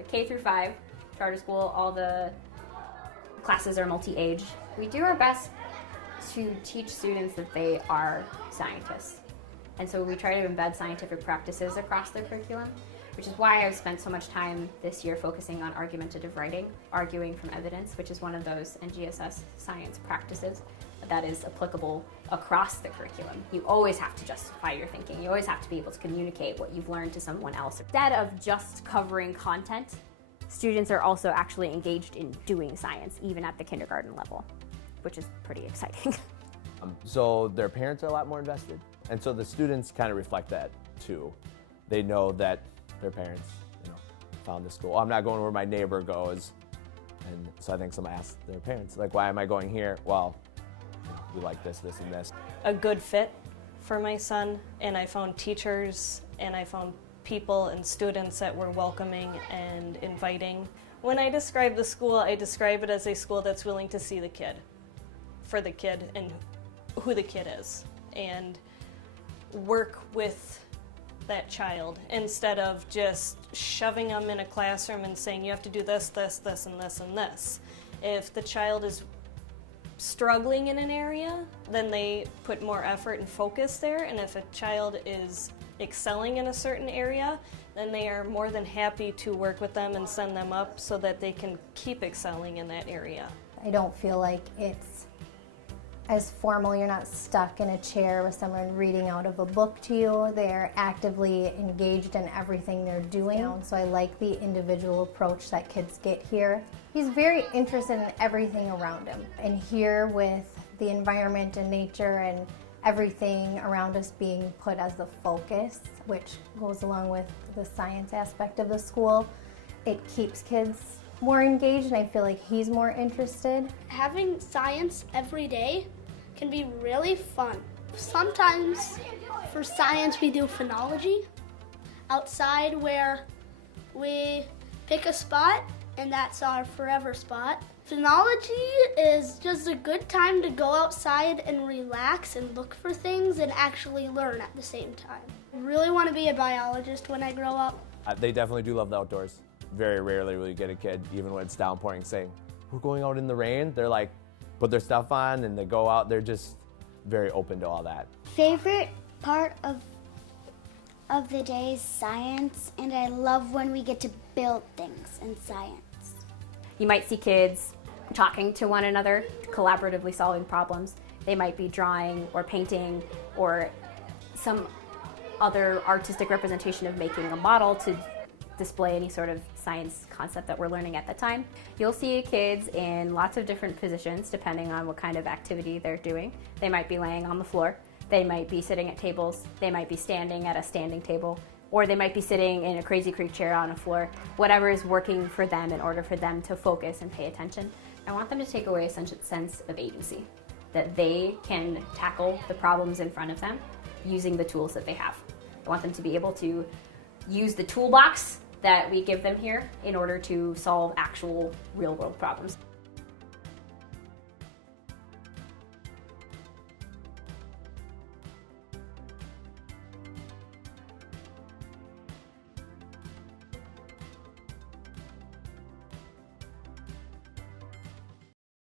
a K through 5 charter school. All the classes are multi-age. We do our best to teach students that they are scientists. And so we try to embed scientific practices across their curriculum, which is why I've spent so much time this year focusing on argumentative writing, arguing from evidence, which is one of those NGSS science practices that is applicable across the curriculum. You always have to justify your thinking. You always have to be able to communicate what you've learned to someone else. Instead of just covering content, students are also actually engaged in doing science, even at the kindergarten level, which is pretty exciting. So their parents are a lot more invested, and so the students kind of reflect that too. They know that their parents, found this school. I'm not going where my neighbor goes, and so I think some ask their parents, like, why am I going here? Well, we like this, this, and this. A good fit for my son, and I found teachers, and I found people and students that were welcoming and inviting. When I describe the school, I describe it as a school that's willing to see the kid, for the kid and who the kid is, and work with that child instead of just shoving them in a classroom and saying you have to do this, this, this, and this, and this. If the child is struggling in an area, then they put more effort and focus there, and if a child is excelling in a certain area, then they are more than happy to work with them and send them up so that they can keep excelling in that area. I don't feel like it's as formal. You're not stuck in a chair with someone reading out of a book to you. They're actively engaged in everything they're doing. So I like the individual approach that kids get here. He's very interested in everything around him. And here with the environment and nature and everything around us being put as the focus, which goes along with the science aspect of the school, it keeps kids more engaged, and I feel like he's more interested. Having science every day can be really fun. Sometimes for science we do phenology outside, where we pick a spot and that's our forever spot. Phenology is just a good time to go outside and relax and look for things and actually learn at the same time. I really want to be a biologist when I grow up. They definitely do love the outdoors. Very rarely will you get a kid, even when it's downpouring, saying, we're going out in the rain. They're like, put their stuff on and they go out. They're just very open to all that. Favorite part of the day is science, and I love when we get to build things in science. You might see kids talking to one another, collaboratively solving problems. They might be drawing or painting or some other artistic representation of making a model to display any sort of science concept that we're learning at the time. You'll see kids in lots of different positions depending on what kind of activity they're doing. They might be laying on the floor, they might be sitting at tables, they might be standing at a standing table, or they might be sitting in a Crazy Creek chair on a floor. Whatever is working for them in order for them to focus and pay attention. I want them to take away a sense of agency, that they can tackle the problems in front of them using the tools that they have. I want them to be able to use the toolbox that we give them here in order to solve actual real-world problems.